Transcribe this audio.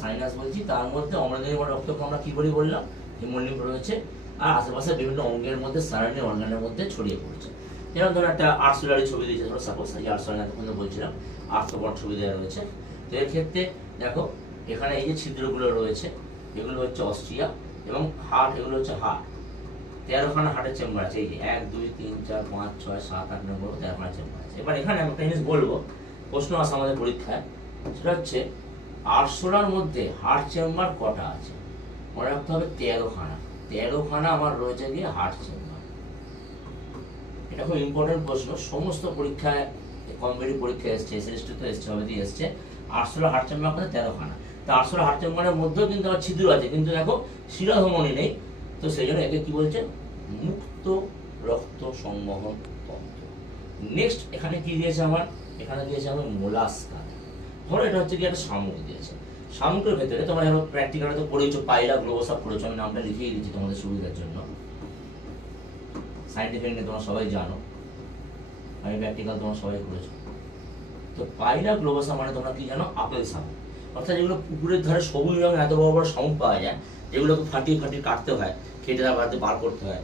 Sinus বলছি, তার মধ্যে অম্লজানহীন রক্তকে আমরা কি বলি বললাম, হিমোলিম্ফ রয়েছে, আর আশেপাশে বিভিন্ন অঙ্গের মধ্যে সারাউন্ডিং অর্গানের মধ্যে ছড়িয়ে পড়ছে। যেমন ধরো একটা আর্সোলারি ছবি দিয়েছে, ধরো সাপোজ এই আর্সোলারি এতক্ষণ বলছিলাম আর্থবট ছবি দেওয়া রয়েছে। তো এর ক্ষেত্রে দেখো এখানে এই যে ছিদ্রগুলো রয়েছে এগুলো হচ্ছে অস্ট্রিয়া এবং হার্ট, এগুলো হচ্ছে হার্ট। 13খানা হার্টের চেম্বার আছে, এই যে 1 2 3 4 5 6 7 8 9 13খানা চেম্বার আছে। এবার এখানে আমি একটা জিনিস বলবো, প্রশ্ন আসে আমাদের পরীক্ষায়, সেটা হচ্ছে আরশোলার মধ্যে হার্ট চেম্বার কটা আছে? মনে রাখতে হবে 13খানা। 13খানা আমার রয়েছে গিয়ে হার্ট চেম্বার। এটা খুব ইম্পর্টেন্ট প্রশ্ন, সমস্ত পরীক্ষায়, কম্পিটিটিভ পরীক্ষায় এসছে, এসএসসি তো এসছে, হবে দিয়ে এসছে। আরশোলার হার্ট চেম্বার কত? 13খানা। তো আরশোলার হার্ট চেম্বারের মধ্যেও কিন্তু আবার ছিদ্র আছে, কিন্তু দেখো শিরাধমনী নেই। তো সেই জন্য একে কি বলছে? মুক্ত রক্ত সংবহন তন্ত্র। নেক্সট এখানে কি দিয়েছে আমার? এখানে দিয়েছে আমার মোলাস্কা। ধরো এটা হচ্ছে কি একটা শামুক দিয়েছে, শামুকের ভেতরে তোমরা ধরো প্র্যাকটিক্যালে তো পড়েছো, পাইলা গ্লোবোসা পড়েছো, আমি নামটা লিখিয়ে দিচ্ছি তোমাদের সুবিধার জন্য। সাইন্টিফিক নিয়ে তোমরা সবাই জানো, আমি প্র্যাকটিক্যাল তোমরা সবাই করেছো। তো পাইলা গ্লোবোসা মানে তোমরা কি জানো? আপেল শামুক। অর্থাৎ যেগুলো পুকুরের ধারে সবুজ রঙের এত বড় বড় শামুক পাওয়া যায়, যেগুলোকে ফাটিয়ে ফাটিয়ে কাটতে হয়, কেটে তারপর বার করতে হয়।